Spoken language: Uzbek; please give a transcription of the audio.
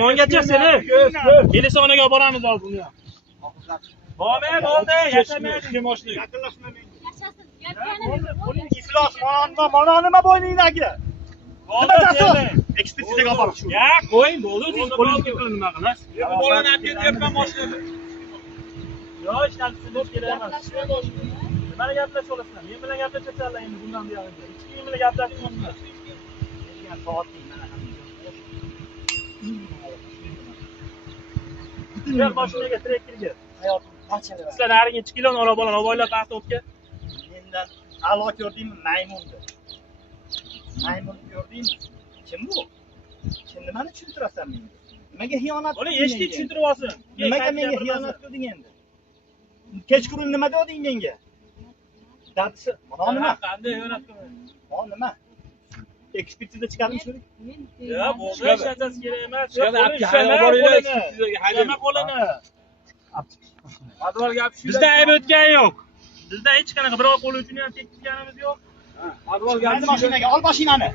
Mongacha seni militsiyaga olib boramiz hozir uni. Bormay bo'ldi, yashamaydi moshina. Yaqinlashma menga. Yashasin. Yaqinlashma. Iflos mana nima bo'yningdagi? Ekspertizaga olib borish. Ya, qo'ying, bo'ldi, o'zingiz qo'lingizga nima qilasiz? Bu bolani olib ketyapman mashinada. Yo'q, ishlatishimiz kerak emas. Nimani gaplashib olasizlar? Men bilan gaplashasanlar endi bundan buyog'iga. Hech kim bilan gaplashmayman. Menga soat mana Gel mashinaga trekkerga. Hayotim qanchalik? Sizlar nariga 2 kiloni olib olgan, oboylar paxtotga. Mendan a'lo ko'rdingmi maymunni? Maymun ko'rdingmi? Kim bu? Kim nimani tushuntirasan menga? Nimaga xiyonat? Buni eshitib tushuntirib olsin. Nimaga menga xiyonat qilding endi? Kechqurun nima deding menga? Dadisi, mana nima? Qanday xiyonat qildim? Mana nima? Ekspertiza chiqarib shu. Ya, bo'ldi, ishlatasiz kerak emas. Nima qo'lini? Advor gap shu. Bizda ayb o'tgan yo'q. Bizda hech qanaqa biror qo'l uchun ham tekkizganimiz yo'q. Advor gap mashinaga ol mashinani.